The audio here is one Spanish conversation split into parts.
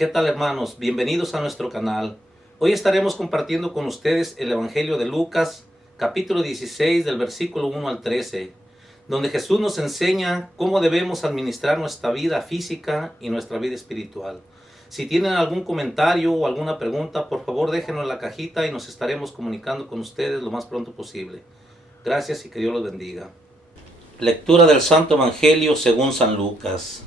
¿Qué tal, hermanos? Bienvenidos a nuestro canal. Hoy estaremos compartiendo con ustedes el Evangelio de Lucas, capítulo 16, del versículo 1 al 13, donde Jesús nos enseña cómo debemos administrar nuestra vida física y nuestra vida espiritual. Si tienen algún comentario o alguna pregunta, por favor déjenlo en la cajita y nos estaremos comunicando con ustedes lo más pronto posible. Gracias y que Dios los bendiga. Lectura del Santo Evangelio según San Lucas.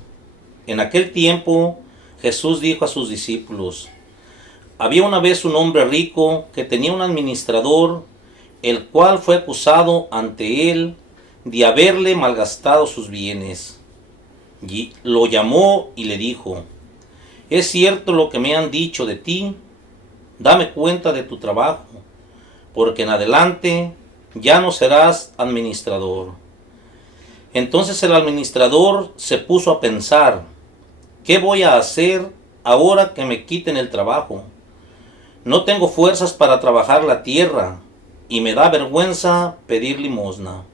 En aquel tiempo, Jesús dijo a sus discípulos: había una vez un hombre rico que tenía un administrador, el cual fue acusado ante él de haberle malgastado sus bienes. Y lo llamó y le dijo: ¿es cierto lo que me han dicho de ti? Dame cuenta de tu trabajo, porque en adelante ya no serás administrador. Entonces el administrador se puso a pensar: ¿qué voy a hacer ahora que me quiten el trabajo? No tengo fuerzas para trabajar la tierra y me da vergüenza pedir limosna.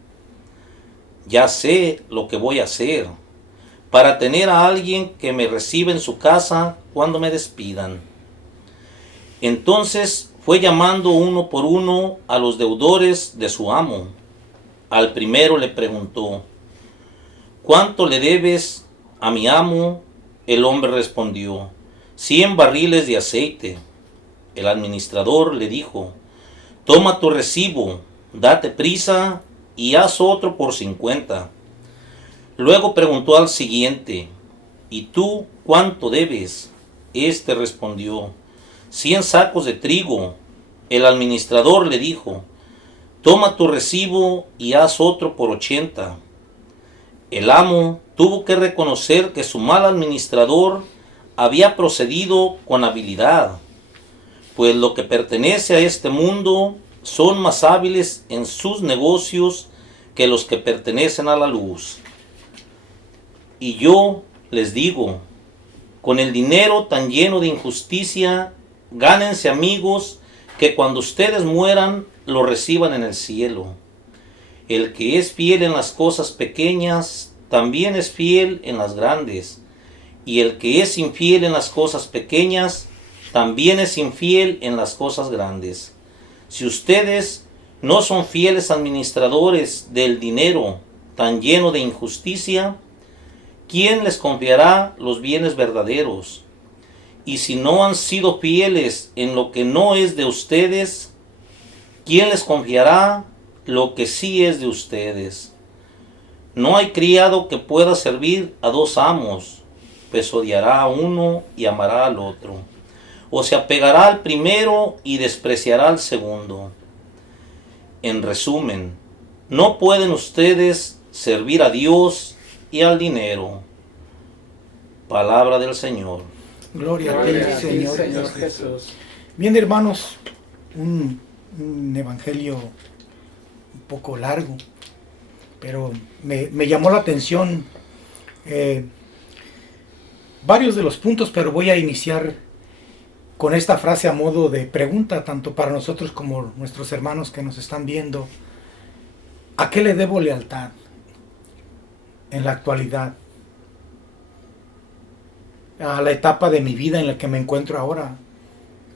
Ya sé lo que voy a hacer para tener a alguien que me reciba en su casa cuando me despidan. Entonces fue llamando uno por uno a los deudores de su amo. Al primero le preguntó: ¿cuánto le debes a mi amo? El hombre respondió: 100 barriles de aceite. El administrador le dijo: toma tu recibo, date prisa y haz otro por 50. Luego preguntó al siguiente: ¿y tú cuánto debes? Este respondió: 100 sacos de trigo. El administrador le dijo: toma tu recibo y haz otro por 80. El amo tuvo que reconocer que su mal administrador había procedido con habilidad, pues lo que pertenece a este mundo son más hábiles en sus negocios que los que pertenecen a la luz. Y yo les digo, con el dinero tan lleno de injusticia, gánense amigos que cuando ustedes mueran lo reciban en el cielo. El que es fiel en las cosas pequeñas, también es fiel en las grandes. Y el que es infiel en las cosas pequeñas, también es infiel en las cosas grandes. Si ustedes no son fieles administradores del dinero tan lleno de injusticia, ¿quién les confiará los bienes verdaderos? Y si no han sido fieles en lo que no es de ustedes, ¿quién les confiará lo que sí es de ustedes? No hay criado que pueda servir a dos amos, pues odiará a uno y amará al otro, o se apegará al primero y despreciará al segundo. En resumen, no pueden ustedes servir a Dios y al dinero. Palabra del Señor. Gloria a ti, Señor Jesús. Bien, hermanos, un evangelio un poco largo, pero me llamó la atención varios de los puntos, pero voy a iniciar con esta frase a modo de pregunta, tanto para nosotros como nuestros hermanos que nos están viendo. ¿A qué le debo lealtad en la actualidad? A la etapa de mi vida en la que me encuentro ahora,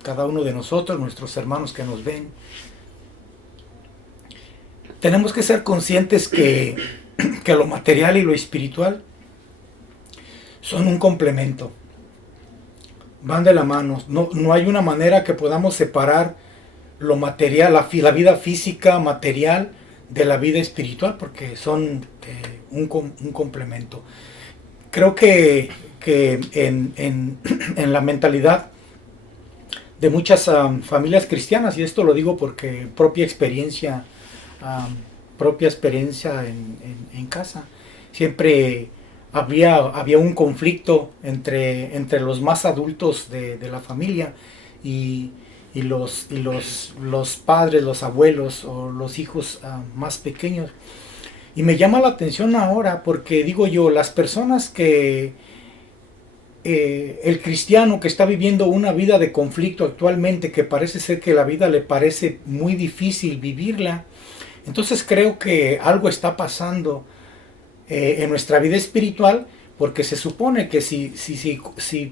cada uno de nosotros, nuestros hermanos que nos ven. Tenemos que ser conscientes que lo material y lo espiritual son un complemento, van de la mano. No hay una manera que podamos separar lo material, la vida física, material, de la vida espiritual, porque son un complemento. Creo que en la mentalidad de muchas familias cristianas, y esto lo digo porque propia experiencia en casa, siempre había un conflicto entre los más adultos de la familia y los padres, los abuelos o los hijos más pequeños. Y me llama la atención ahora porque digo yo, las personas que el cristiano que está viviendo una vida de conflicto actualmente, que parece ser que la vida le parece muy difícil vivirla, entonces creo que algo está pasando en nuestra vida espiritual, porque se supone que si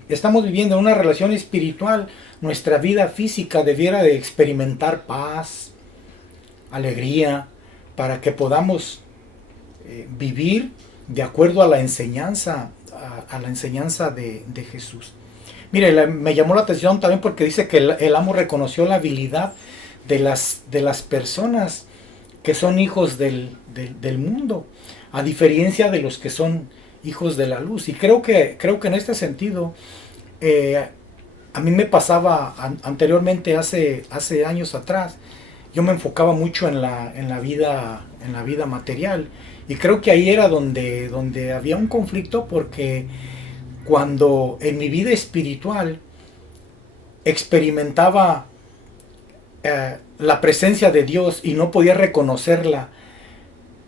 estamos viviendo en una relación espiritual, nuestra vida física debiera de experimentar paz, alegría, para que podamos vivir de acuerdo a la enseñanza, a la enseñanza de Jesús. Mire, me llamó la atención también porque dice que el amo reconoció la habilidad de las personas que son hijos del mundo, a diferencia de los que son hijos de la luz. Y creo que en este sentido, a mí me pasaba anteriormente, hace años atrás, yo me enfocaba mucho en la vida material. Y creo que ahí era donde había un conflicto, porque cuando en mi vida espiritual experimentaba la presencia de Dios y no podía reconocerla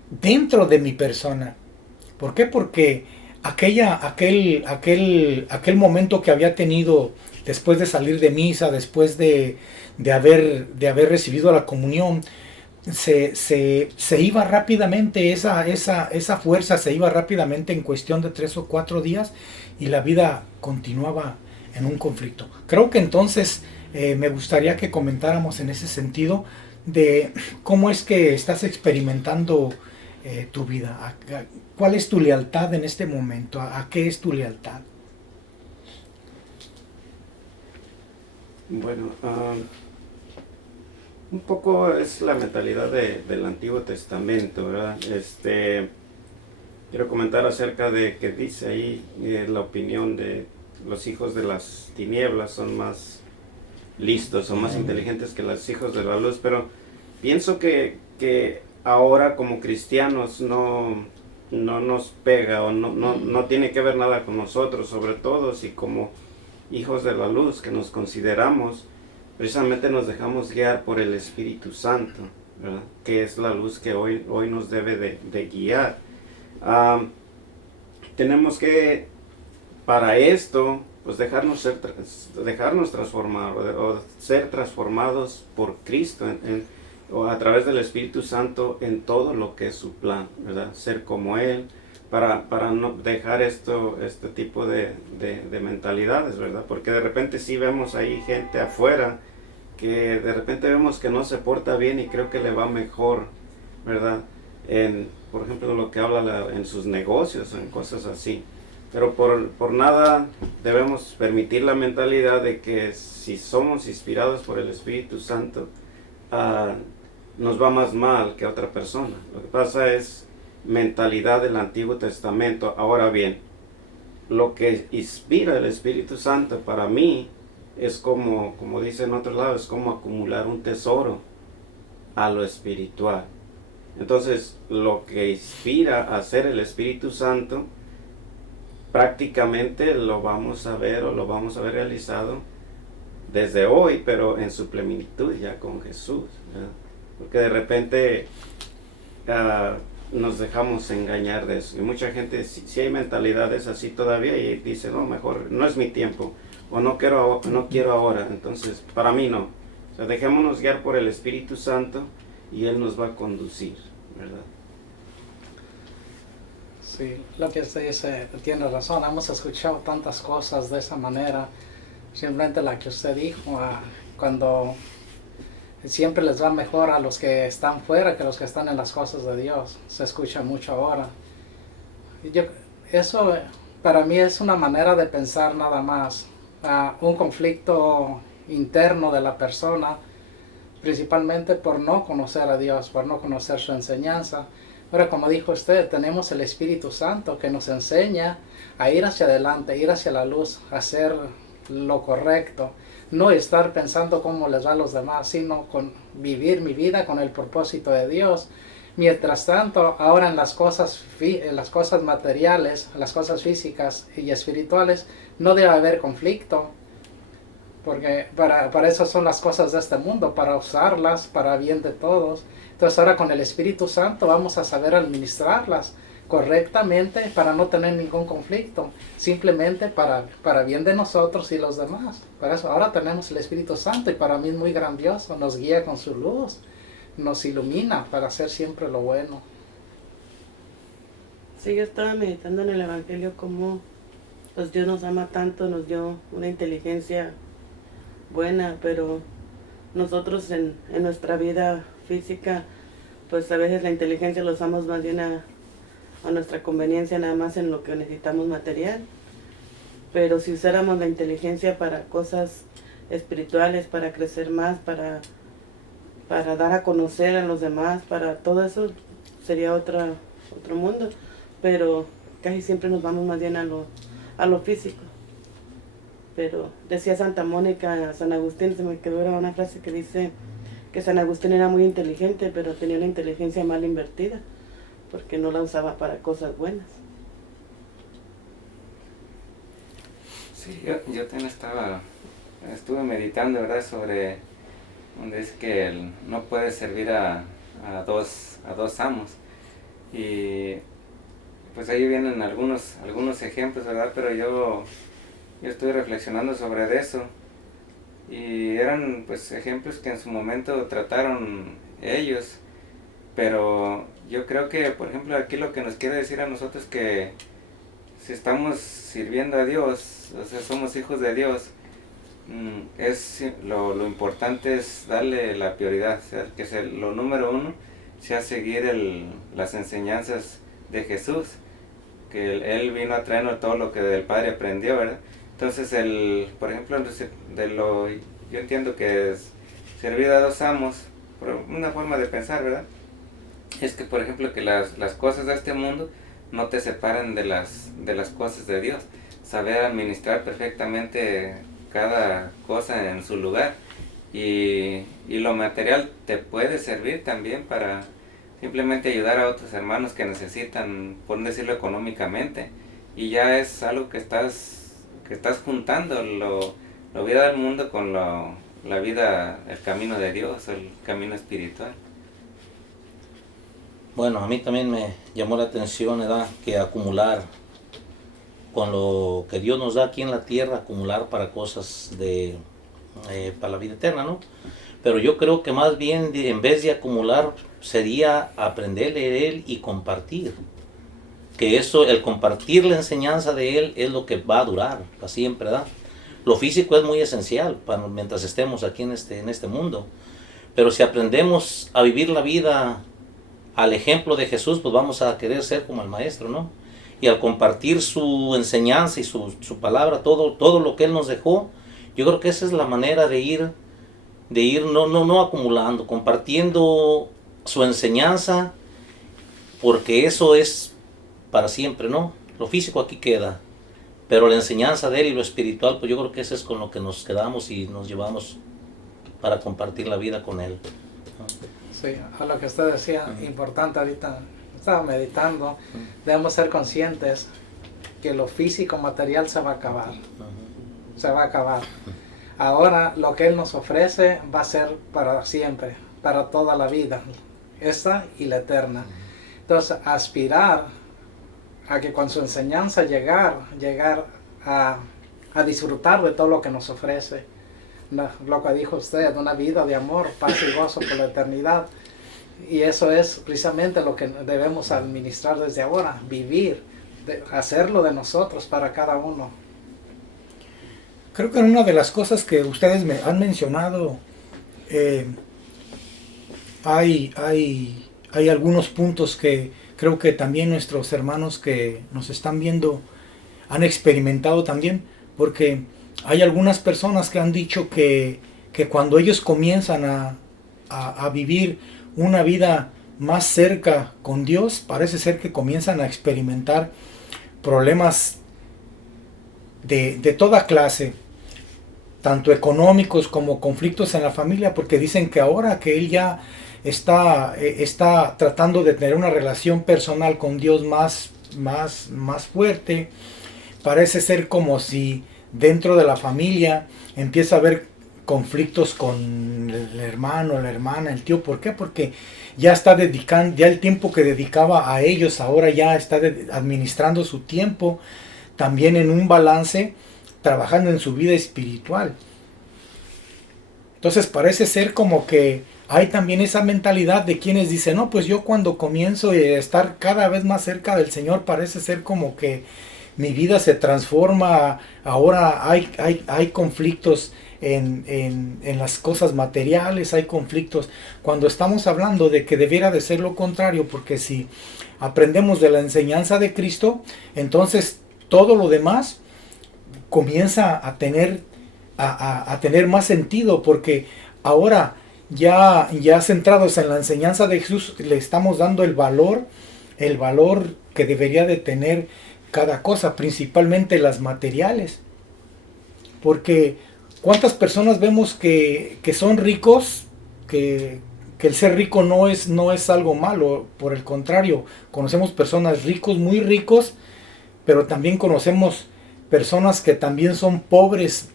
dentro de mi persona. ¿Por qué? Porque aquel momento que había tenido después de salir de misa, después de haber recibido la comunión, se iba rápidamente, esa fuerza se iba rápidamente en cuestión de 3 o 4 días, y la vida continuaba en un conflicto. Creo que entonces me gustaría que comentáramos en ese sentido de cómo es que estás experimentando tu vida. ¿Cuál es tu lealtad en este momento? ¿A qué es tu lealtad? Bueno, un poco es la mentalidad del Antiguo Testamento, ¿verdad? Quiero comentar acerca de que dice ahí la opinión de los hijos de las tinieblas son más listos, son más inteligentes que los hijos de la luz, pero pienso que ahora como cristianos no nos pega o no tiene que ver nada con nosotros, sobre todo si como hijos de la luz que nos consideramos, precisamente nos dejamos guiar por el Espíritu Santo, ¿verdad? Que es la luz que hoy nos debe de guiar. Tenemos que, para esto, pues dejarnos transformar o ser transformados por Cristo o a través del Espíritu Santo en todo lo que es su plan, ¿verdad? Ser como Él, para no dejar este tipo de mentalidades, ¿verdad? Porque de repente sí vemos ahí gente afuera que de repente vemos que no se porta bien y creo que le va mejor, ¿verdad? Por ejemplo, lo que habla en sus negocios, en cosas así. Pero por nada debemos permitir la mentalidad de que si somos inspirados por el Espíritu Santo, nos va más mal que a otra persona. Lo que pasa es mentalidad del Antiguo Testamento. Ahora bien, lo que inspira el Espíritu Santo para mí es como dice en otro lado, es como acumular un tesoro a lo espiritual. Entonces, lo que inspira a hacer el Espíritu Santo, prácticamente lo vamos a ver o lo vamos a ver realizado desde hoy, pero en su plenitud ya con Jesús, ¿verdad? Porque de repente nos dejamos engañar de eso. Y mucha gente, si hay mentalidades así todavía, y dice, no, mejor, no es mi tiempo, o no quiero ahora, entonces para mí no. O sea, dejémonos guiar por el Espíritu Santo y Él nos va a conducir, ¿verdad? Sí, lo que usted dice tiene razón. Hemos escuchado tantas cosas de esa manera. Simplemente la que usted dijo, cuando siempre les va mejor a los que están fuera que a los que están en las cosas de Dios. Se escucha mucho ahora. Eso para mí es una manera de pensar nada más. Un conflicto interno de la persona, principalmente por no conocer a Dios, por no conocer su enseñanza. Ahora, como dijo usted, tenemos el Espíritu Santo que nos enseña a ir hacia adelante, ir hacia la luz, a hacer lo correcto, no estar pensando cómo les va a los demás, sino con vivir mi vida con el propósito de Dios. Mientras tanto, ahora en las cosas materiales, las cosas físicas y espirituales, no debe haber conflicto, porque para eso son las cosas de este mundo, para usarlas para bien de todos. Entonces ahora con el Espíritu Santo vamos a saber administrarlas correctamente para no tener ningún conflicto, simplemente para bien de nosotros y los demás. Para eso ahora tenemos el Espíritu Santo y para mí es muy grandioso, nos guía con su luz, nos ilumina para hacer siempre lo bueno. Sí, yo estaba meditando en el Evangelio como pues Dios nos ama tanto, nos dio una inteligencia buena, pero nosotros en nuestra vida física, pues a veces la inteligencia la usamos más bien a nuestra conveniencia, nada más en lo que necesitamos material. Pero si usáramos la inteligencia para cosas espirituales, para crecer más, para dar a conocer a los demás, para todo eso, sería otro mundo. Pero casi siempre nos vamos más bien a lo físico. Pero decía Santa Mónica, San Agustín, se me quedó una frase que dice que San Agustín era muy inteligente, pero tenía una inteligencia mal invertida, porque no la usaba para cosas buenas. Sí, yo también estuve meditando, ¿verdad?, sobre donde es que no puede servir a dos amos. Y pues ahí vienen algunos ejemplos, ¿verdad? Pero yo estuve reflexionando sobre eso. Y eran pues ejemplos que en su momento trataron ellos. Pero yo creo que, por ejemplo, aquí lo que nos quiere decir a nosotros que si estamos sirviendo a Dios, o sea, somos hijos de Dios, lo importante es darle la prioridad, o sea, que lo número uno sea seguir las enseñanzas de Jesús, que Él vino a traernos todo lo que del Padre aprendió, ¿verdad? Entonces, por ejemplo, yo entiendo que es servir a dos amos, por una forma de pensar, ¿verdad? Es que, por ejemplo, que las cosas de este mundo no te separan de las cosas de Dios. Saber administrar perfectamente cada cosa en su lugar. Y lo material te puede servir también para simplemente ayudar a otros hermanos que necesitan, por decirlo económicamente. Y ya es algo que estás juntando la vida del mundo con la vida, el camino de Dios, el camino espiritual. Bueno, a mí también me llamó la atención, ¿verdad?, que acumular con lo que Dios nos da aquí en la tierra, acumular para cosas para la vida eterna, ¿no? Pero yo creo que más bien, en vez de acumular, sería aprender de Él y compartir. Que eso, el compartir la enseñanza de Él es lo que va a durar para siempre, ¿verdad? Lo físico es muy esencial mientras estemos aquí en este mundo. Pero si aprendemos a vivir la vida al ejemplo de Jesús, pues vamos a querer ser como el Maestro, ¿no? Y al compartir su enseñanza y su palabra, todo lo que Él nos dejó, yo creo que esa es la manera de ir no acumulando, compartiendo su enseñanza, porque eso es para siempre, ¿no? Lo físico aquí queda, pero la enseñanza de Él y lo espiritual, pues yo creo que eso es con lo que nos quedamos y nos llevamos para compartir la vida con Él. Sí, a lo que usted decía, importante ahorita, estaba meditando, debemos ser conscientes que lo físico material se va a acabar. Se va a acabar. Ahora lo que Él nos ofrece va a ser para siempre, para toda la vida, esta y la eterna. Entonces, aspirar a que con su enseñanza llegar a disfrutar de todo lo que nos ofrece. Lo que dijo usted, una vida de amor, paz y gozo por la eternidad. Y eso es precisamente lo que debemos administrar desde ahora, vivir, hacerlo de nosotros para cada uno. Creo que en una de las cosas que ustedes me han mencionado, hay algunos puntos que creo que también nuestros hermanos que nos están viendo han experimentado también, porque hay algunas personas que han dicho que cuando ellos comienzan a vivir una vida más cerca con Dios, parece ser que comienzan a experimentar problemas de toda clase, tanto económicos como conflictos en la familia, porque dicen que ahora que él ya está tratando de tener una relación personal con Dios más fuerte, parece ser como si dentro de la familia empieza a haber conflictos con el hermano, la hermana, el tío. ¿Por qué? Porque ya está dedicando, ya el tiempo que dedicaba a ellos, ahora ya está administrando su tiempo también en un balance, trabajando en su vida espiritual. Entonces parece ser como que hay también esa mentalidad de quienes dicen, no, pues yo cuando comienzo a estar cada vez más cerca del Señor parece ser como que mi vida se transforma, ahora hay conflictos en las cosas materiales, hay conflictos, cuando estamos hablando de que debiera de ser lo contrario, porque si aprendemos de la enseñanza de Cristo, entonces todo lo demás comienza a tener, a tener más sentido, porque ahora ya centrados en la enseñanza de Jesús, le estamos dando el valor que debería de tener cada cosa, principalmente las materiales. Porque ¿cuántas personas vemos que son ricos? Que el ser rico no es algo malo, por el contrario, conocemos personas ricos, muy ricos, pero también conocemos personas que también son pobres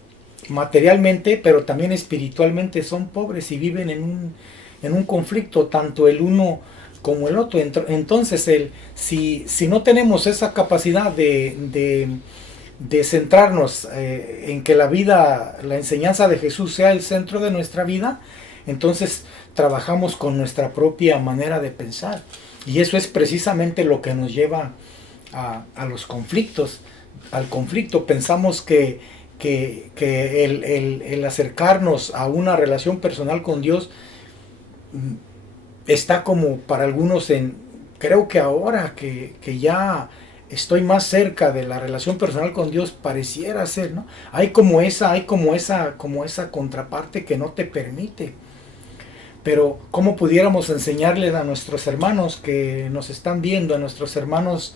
materialmente, pero también espiritualmente son pobres y viven en un conflicto, tanto el uno como el otro. Entonces, si no tenemos esa capacidad de centrarnos en que la enseñanza de Jesús sea el centro de nuestra vida, entonces trabajamos con nuestra propia manera de pensar. Y eso es precisamente lo que nos lleva a los conflictos. Al conflicto pensamos que el acercarnos a una relación personal con Dios está como para algunos creo que ahora que ya estoy más cerca de la relación personal con Dios, pareciera ser, ¿no? Hay como esa contraparte que no te permite. Pero ¿cómo pudiéramos enseñarles a nuestros hermanos que nos están viendo, a nuestros hermanos,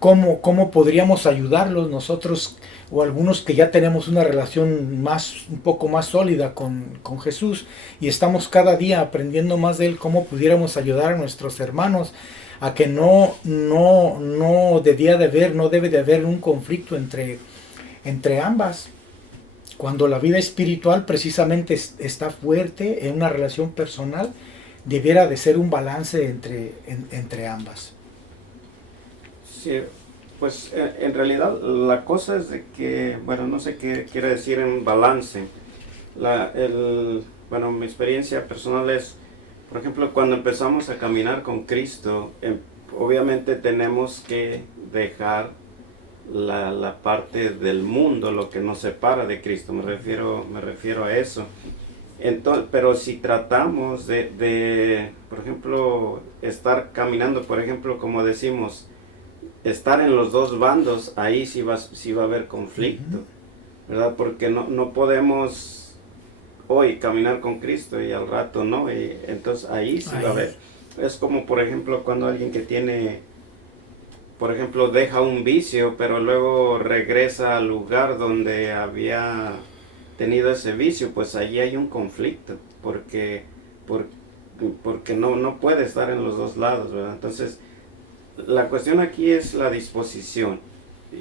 cómo podríamos ayudarlos nosotros o algunos que ya tenemos una relación un poco más sólida con Jesús y estamos cada día aprendiendo más de Él, cómo pudiéramos ayudar a nuestros hermanos a que no debe de haber un conflicto entre ambas? Cuando la vida espiritual precisamente está fuerte en una relación personal, debiera de ser un balance entre ambas. Sí, pues en realidad la cosa es de que, bueno, no sé qué quiere decir en balance. Bueno, mi experiencia personal es, por ejemplo, cuando empezamos a caminar con Cristo, obviamente tenemos que dejar la parte del mundo, lo que nos separa de Cristo, me refiero a eso. Entonces, pero si tratamos de, por ejemplo, estar caminando, por ejemplo, como decimos, estar en los dos bandos, ahí sí va a haber conflicto, ¿verdad? Porque no podemos hoy caminar con Cristo y al rato no, y entonces ahí sí va a haber. Es como, por ejemplo, cuando alguien que tiene, por ejemplo, deja un vicio, pero luego regresa al lugar donde había tenido ese vicio, pues allí hay un conflicto, porque no puede estar en los dos lados, ¿verdad? Entonces, la cuestión aquí es la disposición.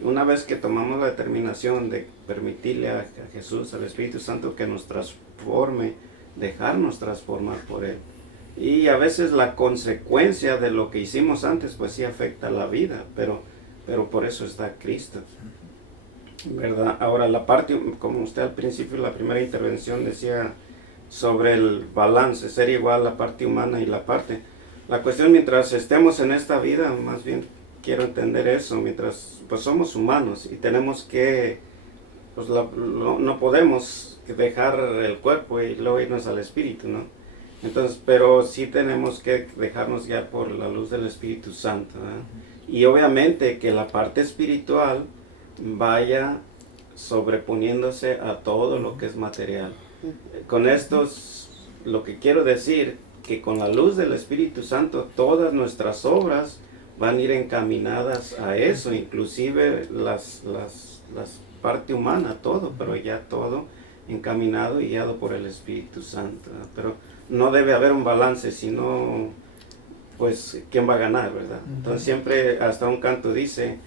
Una vez que tomamos la determinación de permitirle a Jesús, al Espíritu Santo, que nos transforme, dejarnos transformar por Él. Y a veces la consecuencia de lo que hicimos antes, pues sí afecta la vida, pero por eso está Cristo, ¿verdad? Ahora, la parte, como usted al principio, la primera intervención decía sobre el balance, ser igual la parte humana y la cuestión mientras estemos en esta vida, más bien quiero entender eso, mientras pues somos humanos y tenemos que, pues no podemos dejar el cuerpo y luego irnos al espíritu, ¿no? Entonces, pero sí tenemos que dejarnos guiar por la luz del Espíritu Santo, ¿eh? Y obviamente que la parte espiritual vaya sobreponiéndose a todo lo que es material. Con esto, lo que quiero decir, que con la luz del Espíritu Santo todas nuestras obras van a ir encaminadas a eso, inclusive las parte humana, todo, pero ya todo encaminado y guiado por el Espíritu Santo, ¿no? Pero no debe haber un balance, sino pues quién va a ganar, ¿verdad? Entonces siempre, hasta un canto dice,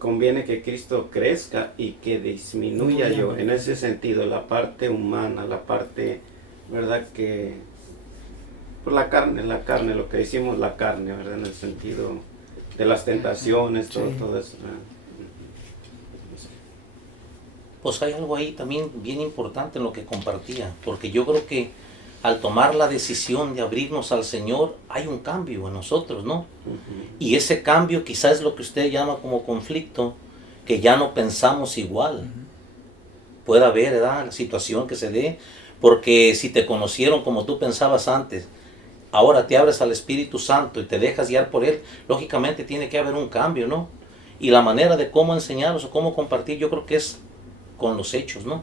conviene que Cristo crezca y que disminuya yo. En ese sentido, la parte humana, la parte, ¿verdad? Que pues la carne, lo que decimos la carne, ¿verdad? En el sentido de las tentaciones, todo eso, ¿verdad? Pues hay algo ahí también bien importante en lo que compartía, porque yo creo que al tomar la decisión de abrirnos al Señor, hay un cambio en nosotros, ¿no? Y ese cambio quizás es lo que usted llama como conflicto, que ya no pensamos igual. Puede haber, ¿verdad?, la situación que se dé, porque si te conocieron como tú pensabas antes, ahora te abres al Espíritu Santo y te dejas guiar por Él, lógicamente tiene que haber un cambio, ¿no? Y la manera de cómo enseñarlos o cómo compartir, yo creo que es con los hechos, ¿no?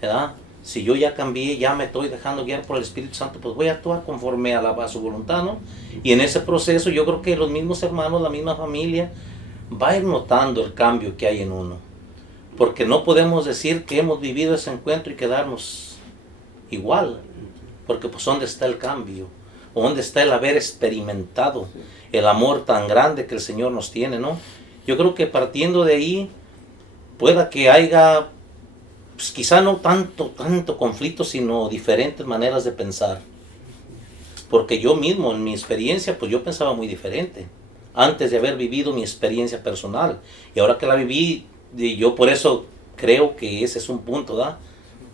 ¿Verdad? Si yo ya cambié, ya me estoy dejando guiar por el Espíritu Santo, pues voy a actuar conforme a su voluntad, ¿no? Y en ese proceso yo creo que los mismos hermanos, la misma familia, va a ir notando el cambio que hay en uno. Porque no podemos decir que hemos vivido ese encuentro y quedarnos igual. Porque pues ¿dónde está el cambio? ¿O dónde está el haber experimentado el amor tan grande que el Señor nos tiene, ¿no? Yo creo que partiendo de ahí, pueda que haya, pues quizá no tanto conflicto, sino diferentes maneras de pensar. Porque yo mismo, en mi experiencia, pues yo pensaba muy diferente. Antes de haber vivido mi experiencia personal. Y ahora que la viví, yo por eso creo que ese es un punto, ¿da?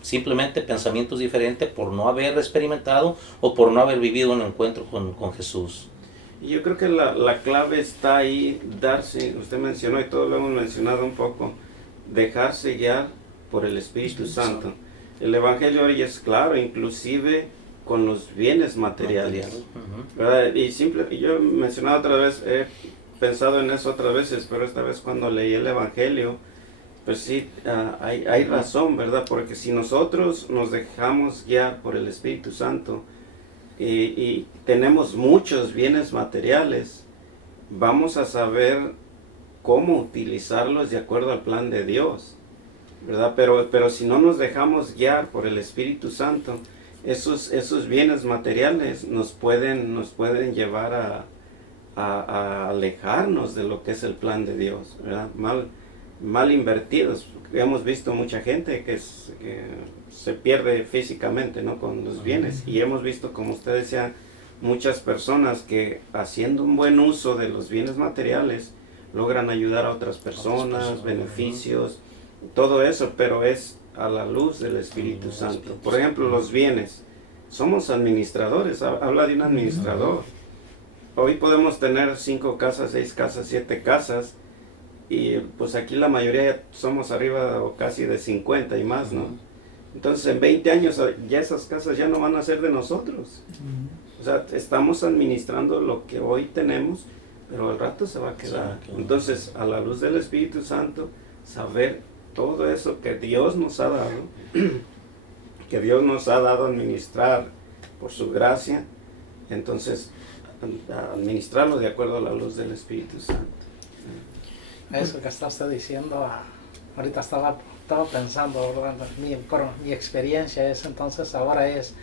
Simplemente pensamientos diferentes por no haber experimentado o por no haber vivido un encuentro con Jesús. Y yo creo que la clave está ahí, darse, usted mencionó y todos lo hemos mencionado un poco, dejarse guiar por el Espíritu Santo. El Evangelio hoy es claro, inclusive con los bienes materiales. ¿Verdad? Y yo he mencionado otra vez, he pensado en eso otras veces, pero esta vez cuando leí el Evangelio, pues sí, hay razón, ¿verdad? Porque si nosotros nos dejamos guiar por el Espíritu Santo y tenemos muchos bienes materiales, vamos a saber cómo utilizarlos de acuerdo al plan de Dios, ¿verdad? Pero si no nos dejamos guiar por el Espíritu Santo, esos bienes materiales nos pueden llevar a alejarnos de lo que es el plan de Dios, ¿verdad? Mal invertidos. Hemos visto mucha gente que se pierde físicamente, ¿no?, con los bienes, y hemos visto, como usted decía, muchas personas que haciendo un buen uso de los bienes materiales logran ayudar a otras personas, beneficios, todo eso, pero es a la luz del Espíritu Santo. Por ejemplo, los bienes, somos administradores, habla de un administrador. Hoy podemos tener 5 casas, 6 casas, 7 casas, y pues aquí la mayoría somos arriba o casi de 50 y más, ¿no? Entonces en 20 años ya esas casas ya no van a ser de nosotros. O sea, estamos administrando lo que hoy tenemos, pero al rato se va a quedar. Entonces, a la luz del Espíritu Santo, saber todo eso que Dios nos ha dado, que Dios nos ha dado a administrar por su gracia, entonces administrarlo de acuerdo a la luz del Espíritu Santo. Eso que está usted diciendo, ahorita estaba pensando, mi experiencia es entonces ahora es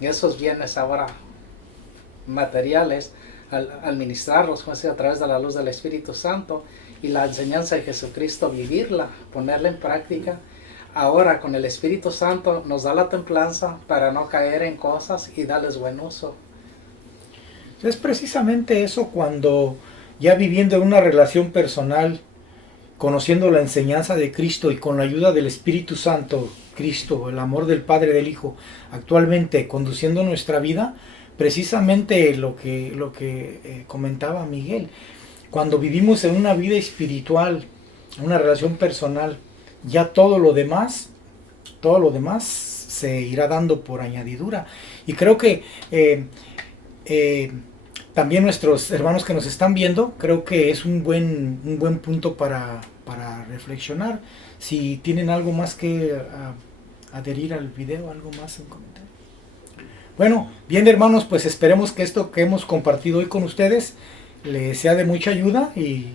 esos bienes ahora materiales, al administrarlos como decía, a través de la luz del Espíritu Santo y la enseñanza de Jesucristo, vivirla, ponerla en práctica. Ahora con el Espíritu Santo nos da la templanza para no caer en cosas y darles buen uso. Es precisamente eso, cuando ya viviendo en una relación personal, conociendo la enseñanza de Cristo y con la ayuda del Espíritu Santo, Cristo, el amor del Padre y del Hijo, actualmente conduciendo nuestra vida, precisamente lo que comentaba Miguel, cuando vivimos en una vida espiritual, una relación personal, ya todo lo demás se irá dando por añadidura. Y creo que también nuestros hermanos que nos están viendo, creo que es un buen punto para reflexionar. Si tienen algo más que adherir al video, algo más en comentario. Bueno, bien hermanos, pues esperemos que esto que hemos compartido hoy con ustedes les sea de mucha ayuda y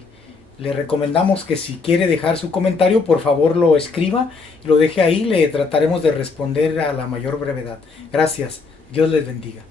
le recomendamos que si quiere dejar su comentario, por favor lo escriba y lo deje ahí, le trataremos de responder a la mayor brevedad. Gracias, Dios les bendiga.